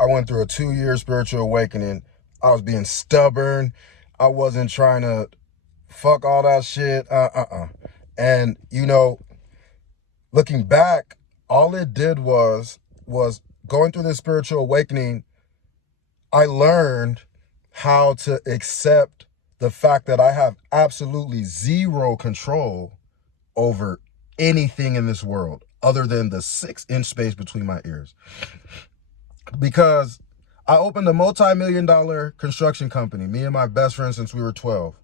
I went through a 2-year spiritual awakening. I was being stubborn. I wasn't trying to fuck all that shit. And, looking back, all it did was going through this spiritual awakening. I learned how to accept the fact that I have absolutely zero control over anything in this world other than the 6-inch space between my ears. Because I opened a multi-million-dollar construction company, me and my best friend since we were 12.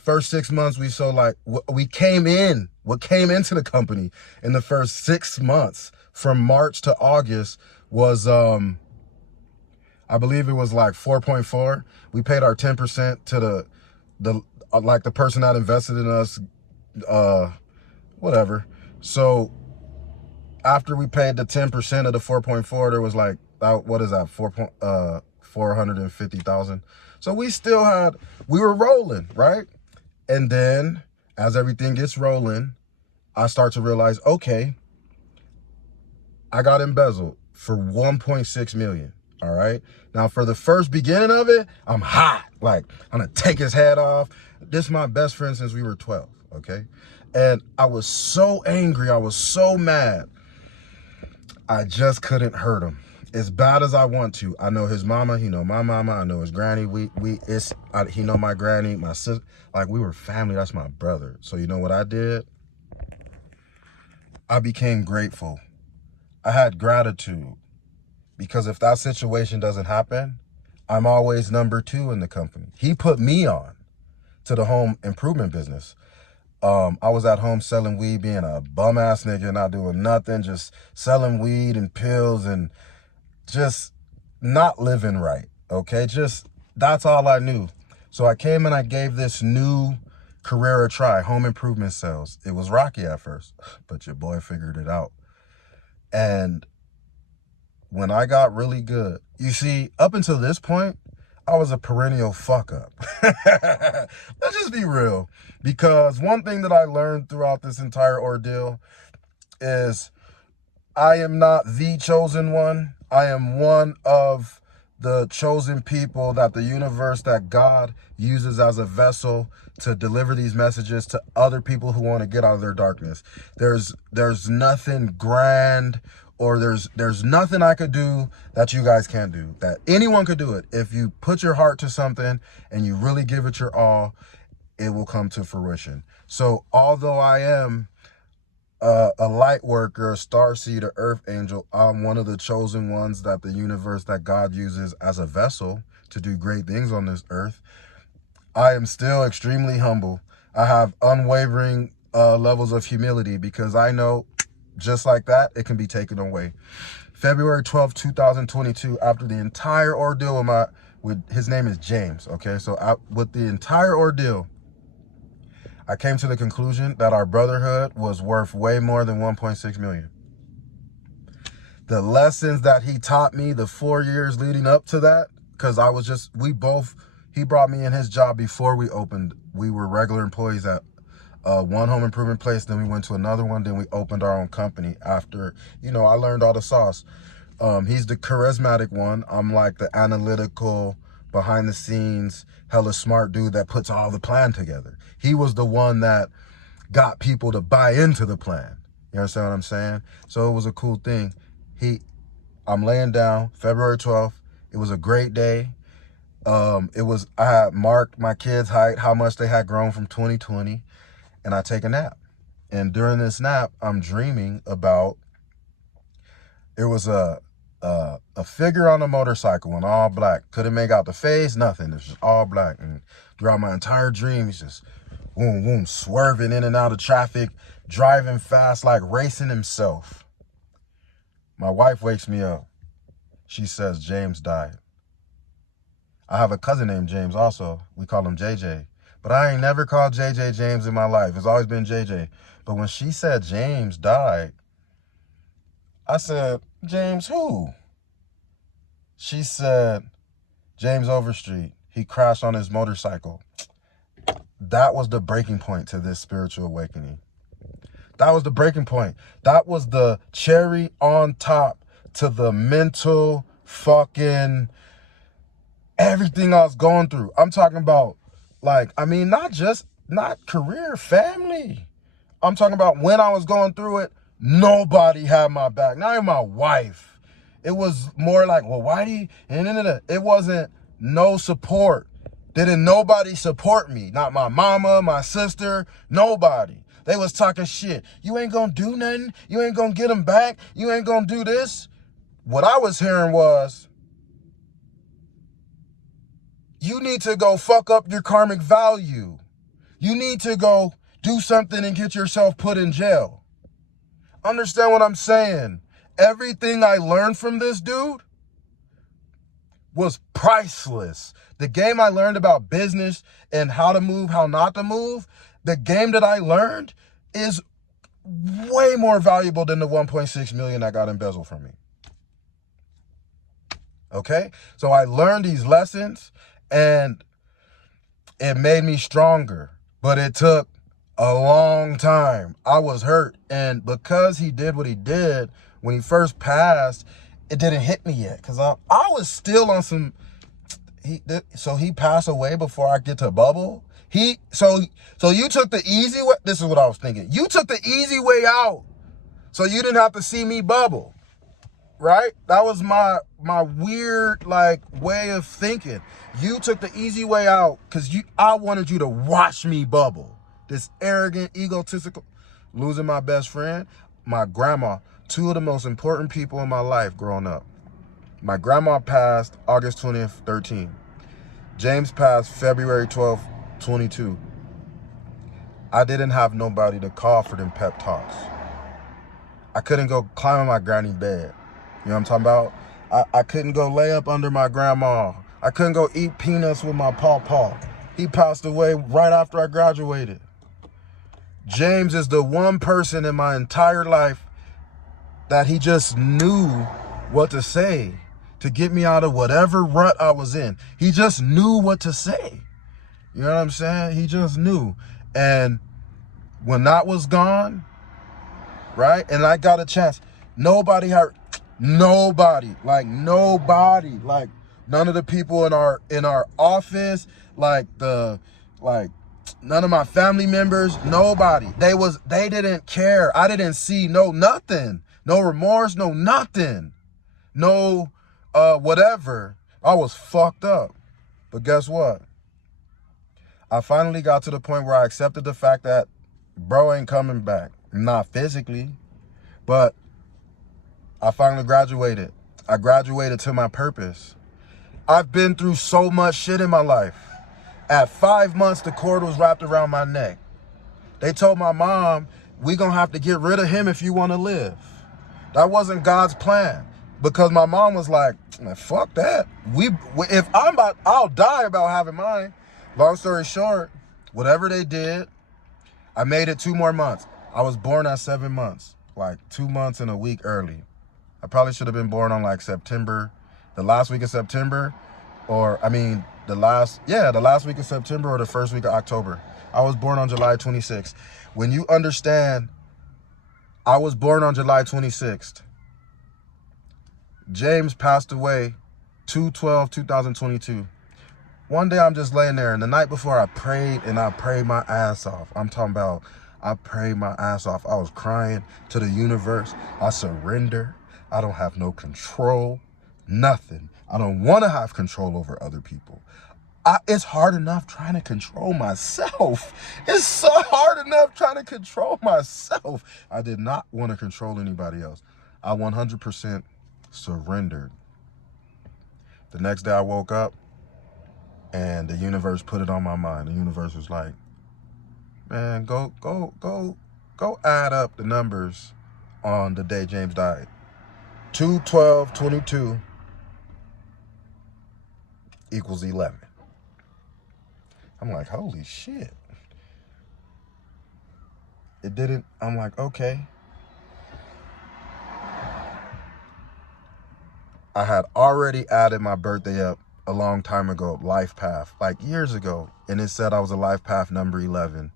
First 6 months, we sold what came into the company in the first 6 months from March to August was, I believe it was like 4.4. We paid our 10% to the person that invested in us, whatever. So after we paid the 10% of the 4.4, there was like, what is that, 450,000. So we were rolling, right? And then as everything gets rolling, I start to realize, okay, I got embezzled for 1.6 million. All right. Now for the first beginning of it, I'm hot. Like, I'm gonna take his head off. This is my best friend since we were 12. Okay. And I was so angry. I was so mad. I just couldn't hurt him as bad as I want to. I know his mama, he know my mama, I know his granny. He know my granny, my sister. Like, we were family. That's my brother. So you know what I did? I became grateful. I had gratitude, because if that situation doesn't happen, I'm always number 2 in the company. He put me on to the home improvement business. I was at home selling weed, being a bum ass nigga, not doing nothing, just selling weed and pills and just not living right. Okay. That's all I knew. So I came and I gave this new career a try, home improvement sales. It was rocky at first, but your boy figured it out. And when I got really good, you see, up until this point, I was a perennial fuck up. Let's just be real. Because one thing that I learned throughout this entire ordeal is I am not the chosen one. I am one of the chosen people that the universe, that God uses as a vessel to deliver these messages to other people who want to get out of their darkness. There's nothing grand, or there's nothing I could do that you guys can't do, that anyone could do it. If you put your heart to something and you really give it your all, it will come to fruition. So although I am a light worker, a starseed, a earth angel, I'm one of the chosen ones that the universe, that God uses as a vessel to do great things on this earth. I am still extremely humble. I have unwavering levels of humility, because I know just like that, it can be taken away. February 12th, 2022, after the entire ordeal with his name is James. Okay. So with the entire ordeal, I came to the conclusion that our brotherhood was worth way more than 1.6 million. The lessons that he taught me the 4 years leading up to that, because he brought me in his job before we opened. We were regular employees at one home improvement place, then we went to another one, then we opened our own company after, I learned all the sauce. He's the charismatic one. I'm like the analytical, behind the scenes, hella smart dude that puts all the plan together. He was the one that got people to buy into the plan. You understand what I'm saying? So it was a cool thing. I'm laying down, February 12th. It was a great day. I had marked my kids' height, how much they had grown from 2020, and I take a nap. And during this nap, I'm dreaming about, there was a figure on a motorcycle in all black. Couldn't make out the face, nothing. It's just all black. And throughout my entire dream, he's just boom, boom, swerving in and out of traffic, driving fast, like racing himself. My wife wakes me up. She says, James died. I have a cousin named James also. We call him JJ. But I ain't never called JJ James in my life. It's always been JJ. But when she said James died, I said, James who? She said, James Overstreet. He crashed on his motorcycle. That was the breaking point to this spiritual awakening. That was the breaking point. That was the cherry on top to the mental fucking everything I was going through. I'm talking about, like, I mean, not career, family. I'm talking about when I was going through it, nobody had my back. Not even my wife. It was more like, well, why do you, it wasn't no support. Didn't nobody support me? Not my mama, my sister, nobody. They was talking shit. You ain't gonna do nothing. You ain't gonna get them back. You ain't gonna do this. What I was hearing was, you need to go fuck up your karmic value. You need to go do something and get yourself put in jail. Understand what I'm saying? Everything I learned from this dude was priceless. The game I learned about business and how to move, how not to move, the game that I learned is way more valuable than the 1.6 million that got embezzled from me. Okay? So I learned these lessons and it made me stronger, but it took a long time. I was hurt, and because he did what he did when he first passed, it didn't hit me yet, because I was still on some, so he passed away before I get to bubble. So you took the easy way. This is what I was thinking. You took the easy way out, so you didn't have to see me bubble, right? That was my weird, like, way of thinking. You took the easy way out because I wanted you to watch me bubble. This arrogant, egotistical, losing my best friend, my grandma, two of the most important people in my life growing up. My grandma passed August 20th, 13. James passed February 12th, 22. I didn't have nobody to call for them pep talks. I couldn't go climb on my granny bed. You know what I'm talking about? I couldn't go lay up under my grandma. I couldn't go eat peanuts with my pawpaw. He passed away right after I graduated. James is the one person in my entire life that he just knew what to say to get me out of whatever rut I was in. He just knew what to say. You know what I'm saying? He just knew. And when that was gone, right, and I got a chance, nobody, like none of the people in our office, none of my family members, nobody. They didn't care. I didn't see nothing. No remorse, no nothing. No whatever. I was fucked up. But guess what? I finally got to the point where I accepted the fact that bro ain't coming back. Not physically, but I finally graduated. I graduated to my purpose. I've been through so much shit in my life. At 5 months, the cord was wrapped around my neck. They told my mom, we gonna have to get rid of him if you wanna live. That wasn't God's plan, because my mom was like, man, fuck that. I'll die about having mine. Long story short, whatever they did, I made it 2 more months. I was born at 7 months, like 2 months and a week early. I probably should have been born on like September, the last week of September, the last week of September or the first week of October. I was born on July 26th. When you understand, I was born on July 26th. James passed away 2/12/2022. One day I'm just laying there, and the night before I prayed my ass off. I'm talking about, I prayed my ass off. I was crying to the universe. I surrender. I don't have no control, nothing. I don't want to have control over other people. It's hard enough trying to control myself. It's so hard enough trying to control myself. I did not want to control anybody else. I 100% surrendered. The next day I woke up and the universe put it on my mind. The universe was like, man, go add up the numbers on the day James died. 2/12/22 equals 11. I'm like, holy shit. It didn't, I'm like, okay. I had already added my birthday up a long time ago, life path, like years ago, and it said I was a life path number 11.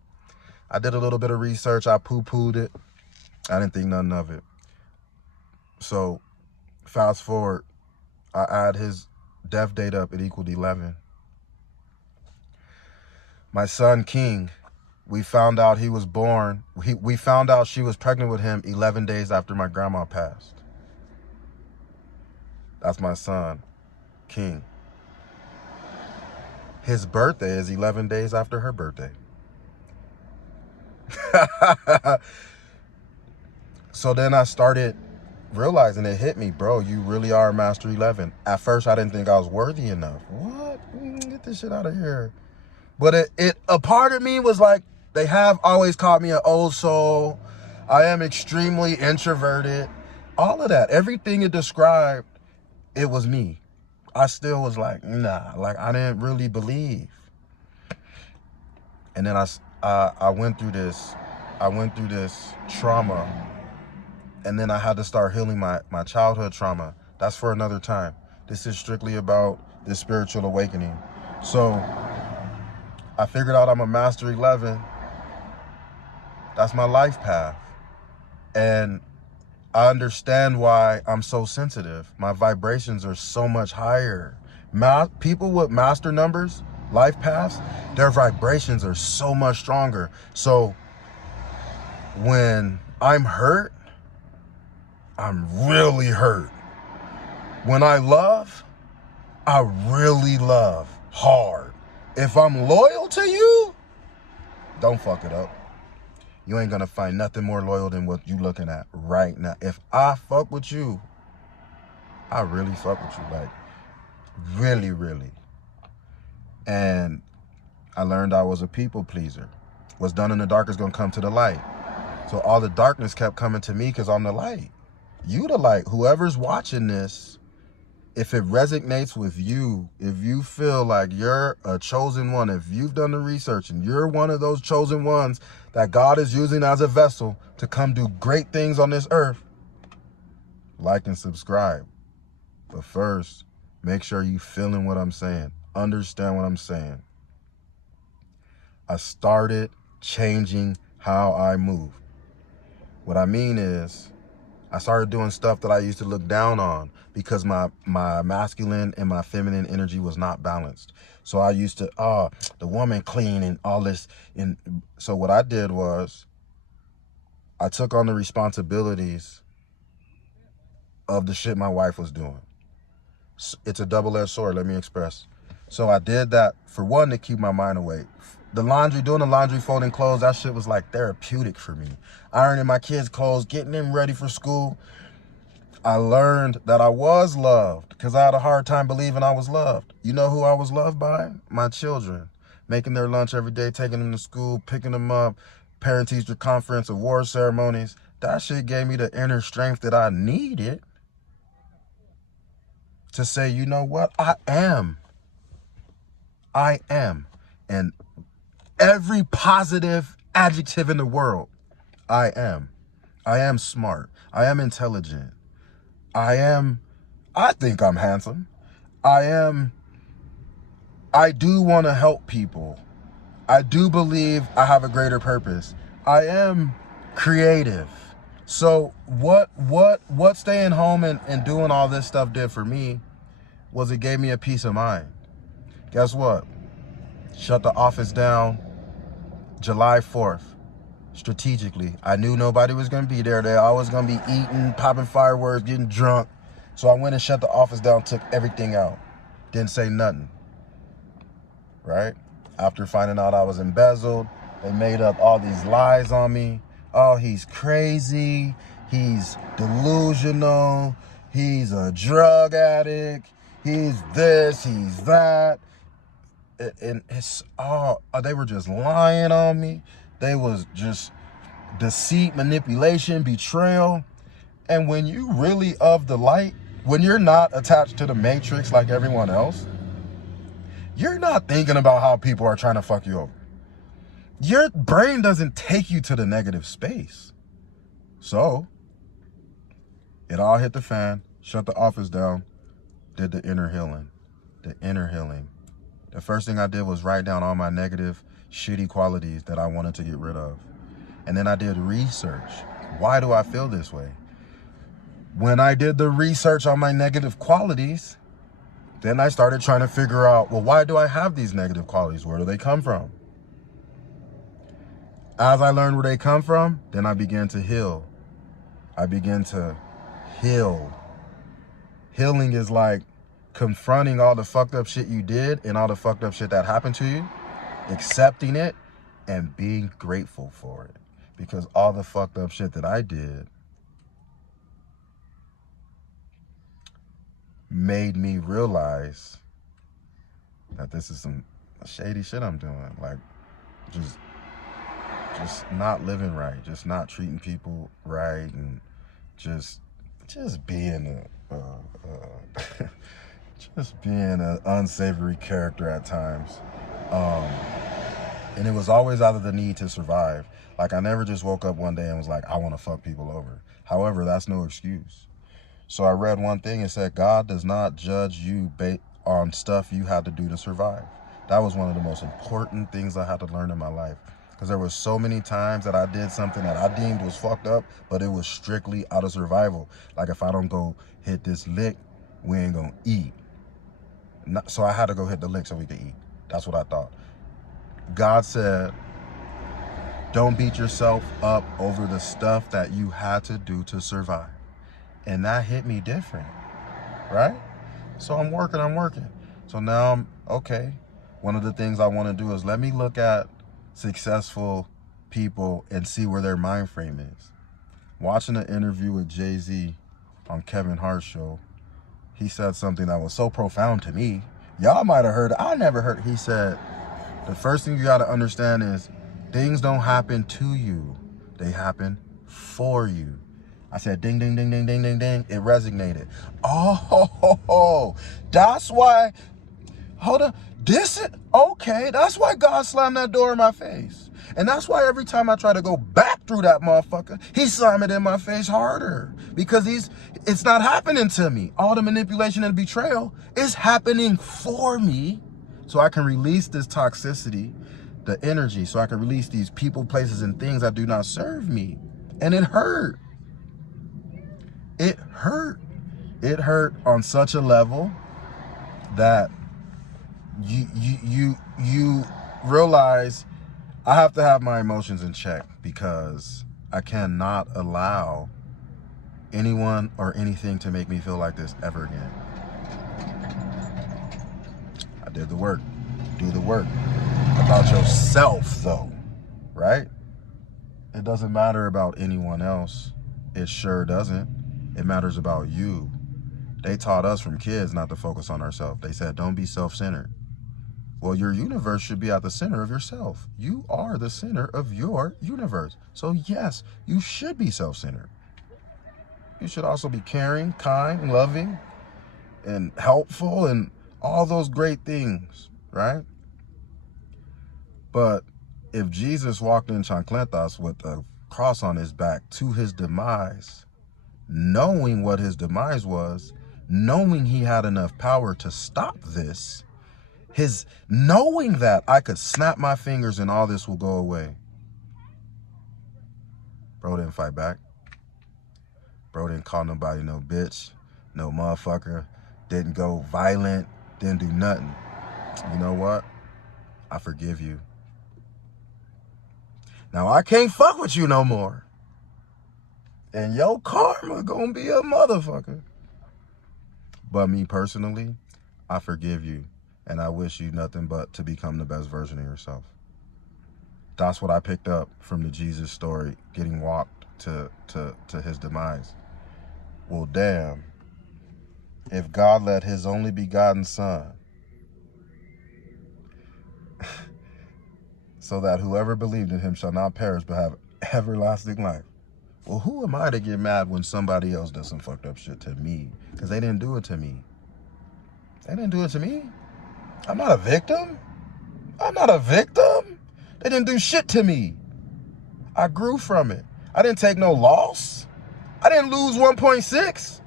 I did a little bit of research. I poo-pooed it. I didn't think nothing of it. So fast forward, I add his death date up, it equaled 11. My son, King, we found out he was born. We found out she was pregnant with him 11 days after my grandma passed. That's my son, King. His birthday is 11 days after her birthday. So then I started realizing, it hit me, bro, you really are Master 11. At first, I didn't think I was worthy enough. What? Get this shit out of here. But a part of me was like, they have always called me an old soul. I am extremely introverted. All of that, everything it described, it was me. I still was like, nah, like I didn't really believe. And then I went through this trauma. And then I had to start healing my childhood trauma. That's for another time. This is strictly about this spiritual awakening. So I figured out I'm a Master 11. That's my life path. And I understand why I'm so sensitive. My vibrations are so much higher. People with master numbers, life paths, their vibrations are so much stronger. So when I'm hurt, I'm really hurt. When I love, I really love hard. If I'm loyal to you, don't fuck it up. You ain't gonna find nothing more loyal than what you looking at right now. If I fuck with you, I really fuck with you, like really, really. And I learned I was a people pleaser. What's done in the dark is gonna come to the light. So all the darkness kept coming to me because I'm the light. You the light. Whoever's watching this, if it resonates with you, if you feel like you're a chosen one, if you've done the research and you're one of those chosen ones that God is using as a vessel to come do great things on this earth, like and subscribe. But first, make sure you feeling what I'm saying. Understand what I'm saying. I started changing how I move. What I mean is, I started doing stuff that I used to look down on because my masculine and my feminine energy was not balanced. So I used to, the woman clean and all this. And so what I did was I took on the responsibilities of the shit my wife was doing. It's a double-edged sword, let me express. So I did that, for one, to keep my mind away. The laundry, doing the laundry, folding clothes, that shit was like therapeutic for me. Ironing my kids' clothes, getting them ready for school. I learned that I was loved because I had a hard time believing I was loved. You know who I was loved by? My children. Making their lunch every day, taking them to school, picking them up, parent-teacher conference, award ceremonies. That shit gave me the inner strength that I needed to say, you know what? I am. And every positive adjective in the world, I am. I am smart. I am intelligent. I think I'm handsome. I do want to help people. I do believe I have a greater purpose. I am creative. So what staying home and doing all this stuff did for me was it gave me a peace of mind. Guess what? Shut the office down July 4th. Strategically. I knew nobody was going to be there. They always going to be eating, popping fireworks, getting drunk. So I went and shut the office down, took everything out. Didn't say nothing. Right? After finding out I was embezzled, they made up all these lies on me. Oh, he's crazy. He's delusional. He's a drug addict. He's this, he's that. And it's all, they were just lying on me. They was just deceit, manipulation, betrayal. And when you really of the light, when you're not attached to the matrix like everyone else, you're not thinking about how people are trying to fuck you over. Your brain doesn't take you to the negative space. So it all hit the fan, shut the office down, did the inner healing. The first thing I did was write down all my negative, shitty qualities that I wanted to get rid of. And then I did research. Why do I feel this way? When I did the research on my negative qualities, then I started trying to figure out, well, why do I have these negative qualities? Where do they come from? As I learned where they come from, then I began to heal. I began to heal. Healing is like confronting all the fucked up shit you did and all the fucked up shit that happened to you, accepting it, and being grateful for it. Because all the fucked up shit that I did made me realize that this is some shady shit I'm doing. Like, just not living right, just not treating people right, and just being just being an unsavory character at times. And it was always out of the need to survive. Like, I never just woke up one day and was like, I want to fuck people over. However, that's no excuse. So I read one thing and said, God does not judge you on stuff you had to do to survive. That was one of the most important things I had to learn in my life. Because there were so many times that I did something that I deemed was fucked up, but it was strictly out of survival. Like, if I don't go hit this lick, we ain't gonna eat. So I had to go hit the lick so we could eat. That's what I thought. God said, don't beat yourself up over the stuff that you had to do to survive. And that hit me different, right? So I'm working. So now I'm, okay, one of the things I want to do is let me look at successful people and see where their mind frame is. Watching an interview with Jay-Z on Kevin Hart's show, he said something that was so profound to me. Y'all might have heard it. I never heard it. He said, the first thing you got to understand is things don't happen to you. They happen for you. I said, ding, ding, ding, ding, ding, ding, ding. It resonated. Oh, that's why. Hold on. Okay, that's why God slammed that door in my face. And that's why every time I try to go back through that motherfucker, he slammed it in my face harder. Because it's not happening to me. All the manipulation and betrayal is happening for me. So I can release this toxicity, the energy, so I can release these people, places, and things that do not serve me. And it hurt. It hurt. It hurt on such a level that you realize I have to have my emotions in check, because I cannot allow anyone or anything to make me feel like this ever again. I did the work. Do the work. About yourself, though, right? It doesn't matter about anyone else. It sure doesn't. It matters about you. They taught us from kids not to focus on ourselves. They said, don't be self-centered. Well, your universe should be at the center of yourself. You are the center of your universe. So yes, you should be self-centered. You should also be caring, kind, loving, and helpful, and all those great things, right? But if Jesus walked in chancletas with a cross on his back to his demise, knowing what his demise was, knowing he had enough power to stop this, knowing that I could snap my fingers and all this will go away. Bro didn't fight back. Bro didn't call nobody no bitch, no motherfucker, didn't go violent, didn't do nothing. You know what? I forgive you. Now I can't fuck with you no more. And your karma gonna be a motherfucker. But me personally, I forgive you. And I wish you nothing but to become the best version of yourself. That's what I picked up from the Jesus story, getting walked to his demise. Well, damn, if God let his only begotten son so that whoever believed in him shall not perish but have everlasting life. Well, who am I to get mad when somebody else does some fucked up shit to me? Because they didn't do it to me. They didn't do it to me. I'm not a victim. I'm not a victim. They didn't do shit to me. I grew from it. I didn't take no loss. I didn't lose 1.6.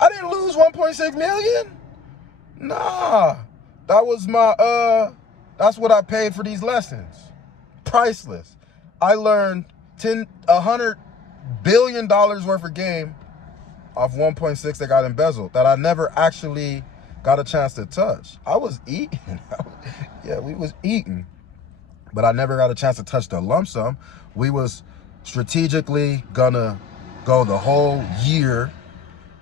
I didn't lose 1.6 million. Nah. That was that's what I paid for these lessons. Priceless. I learned $100 billion worth of game off 1.6 that got embezzled that I never actually got a chance to touch. I was eating. Yeah, we was eating. But I never got a chance to touch the lump sum. We was strategically gonna go the whole year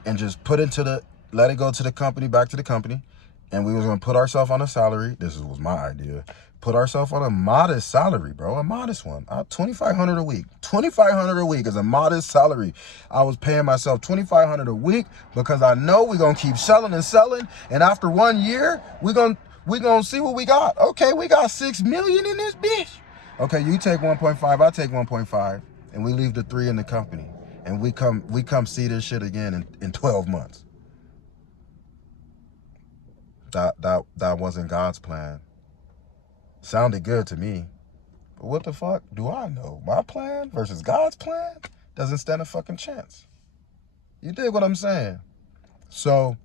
and just let it go to the company, back to the company. And we was gonna put ourselves on a salary. This was my idea. Put ourselves on a modest salary, bro, a modest one. $2,500 a week. $2,500 a week is a modest salary. I was paying myself $2,500 a week because I know we're gonna keep selling and selling. And after 1 year, we're gonna see what we got. Okay, we got 6 million in this bitch. Okay, you take 1.5, I take 1.5, and we leave the 3 in the company. And we come see this shit again in 12 months. That wasn't God's plan. Sounded good to me. But what the fuck do I know? My plan versus God's plan doesn't stand a fucking chance. You dig what I'm saying? So,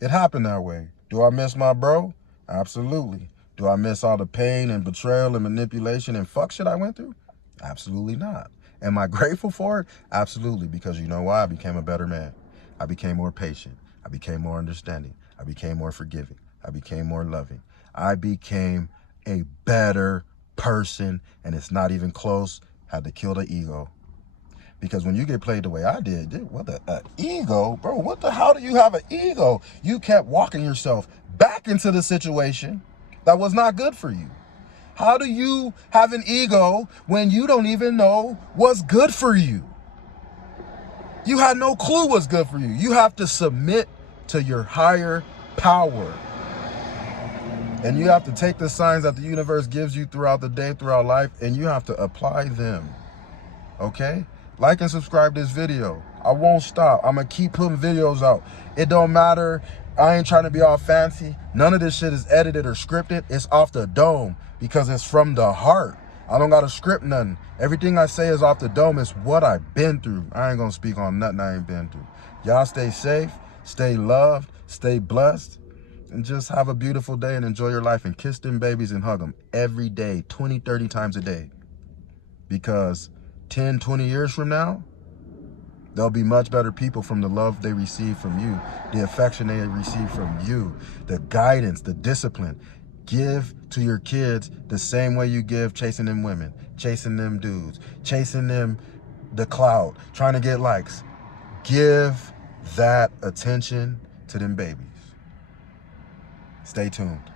it happened that way. Do I miss my bro? Absolutely. Do I miss all the pain and betrayal and manipulation and fuck shit I went through? Absolutely not. Am I grateful for it? Absolutely, because you know why? I became a better man. I became more patient. I became more understanding. I became more forgiving. I became more loving. I became a better person, and it's not even close. Had to kill the ego. Because when you get played the way I did, what the ego, bro, what the hell do you have an ego? You kept walking yourself back into the situation that was not good for you. How do you have an ego when you don't even know what's good for you? You had no clue what's good for you. You have to submit to your higher power. And you have to take the signs that the universe gives you throughout the day, throughout life, and you have to apply them. Okay? Like and subscribe to this video. I won't stop. I'm going to keep putting videos out. It don't matter. I ain't trying to be all fancy. None of this shit is edited or scripted. It's off the dome because it's from the heart. I don't got to script nothing. Everything I say is off the dome. It's what I've been through. I ain't going to speak on nothing I ain't been through. Y'all stay safe, stay loved, stay blessed, and just have a beautiful day and enjoy your life and kiss them babies and hug them every day, 20, 30 times a day. Because 10, 20 years from now, they'll be much better people from the love they receive from you, the affection they receive from you, the guidance, the discipline. Give to your kids the same way you give chasing them women, chasing them dudes, chasing them the clout, trying to get likes. Give that attention to them babies. Stay tuned.